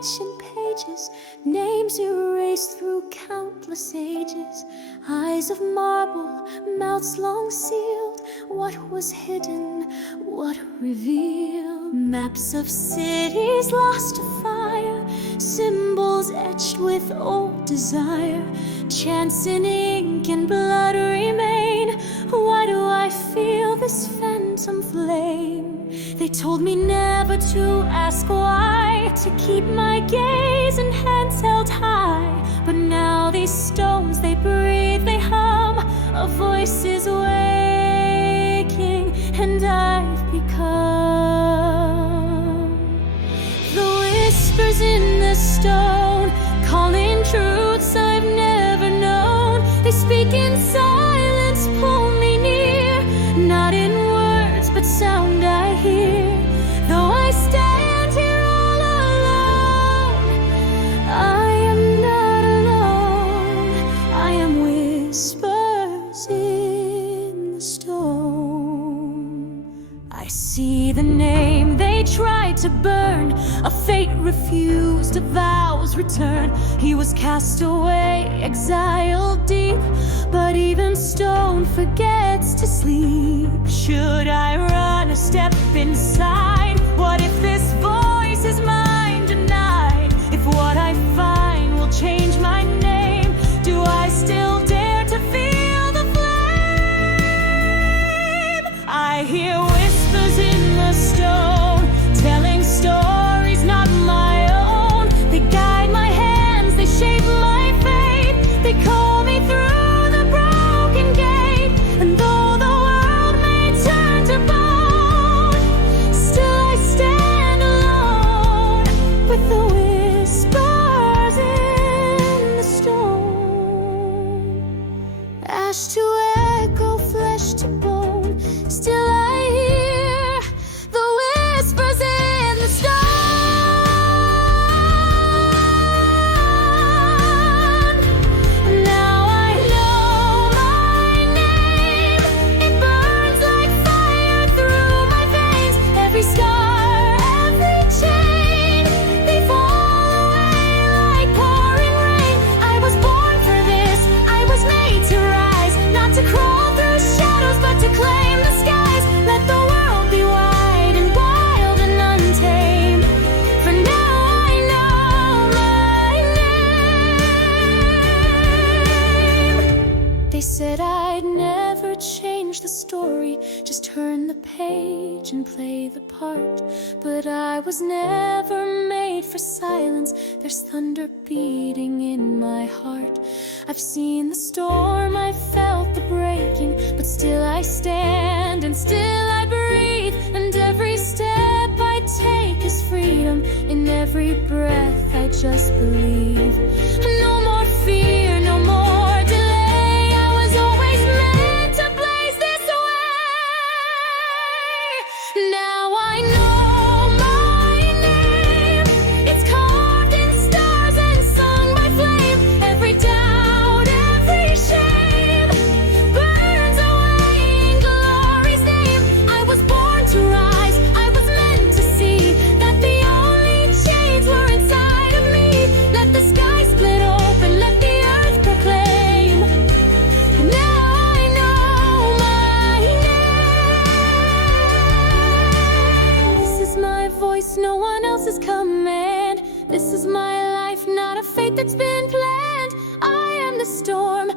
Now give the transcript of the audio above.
ancient pages, names erased through countless ages. Eyes of marble, mouths long sealed. What was hidden, what revealed? Maps of cities lost to fire, symbols etched with old desire. Chants in ink and blood remain. Why do I feel this phantom flame? They told me never to ask why, to keep my gaze and hands held high. But now these stones, they breathe, they hum. A voice is waking, and I've become the whispers in the stone, calling truths I've never known. They speak in silence, pull me near, not in words but sound I hear. Though I stand here all alone, I am not alone. I am whispers in the stone. I see the name they tried to burn, a fate refused, a vow's return. He was cast away, exiled deep, but even stone forgets to sleep. Should I run a step inside? What if this voice is mine denied? If what I find will change my name, do I still dare to feel the flame? I hear whispers in the stone, telling stories not my own. They guide my hands, they shape my fate. They call me through the broken gate. And though the world may turn to bone, still I stand alone with the whispers in the stone. Ash to echo, flesh to bone, still I hear the whispers in the stone. Now I know my name. It burns like fire through my veins. Every scar, every chain, they fall away like pouring rain. I was born for this, I was made to rise, not to crawl through shadows but to claim the skies. Let the world be wide and wild and untamed, for now I know my name. They said I'd never change the story, just turn the page and play the part. But I was never made for silence, there's thunder beating in my heart. I've seen the storm, I've felt the breaking, but still I stand and still I breathe. And every step I take is freedom, in every breath I just believe. No more fear, no more delay, I was always meant to blaze this way. Now I know my name, it's carved in stars and sung by flame. Every doubt, every shame burns away in glory's name. I was born to rise, I was meant to see that the only chains were inside of me. Let the sky split open, let the earth proclaim. Now I know my name. This is my voice, no one else's command. This is my life, not a fate that's been planned. I am the storm,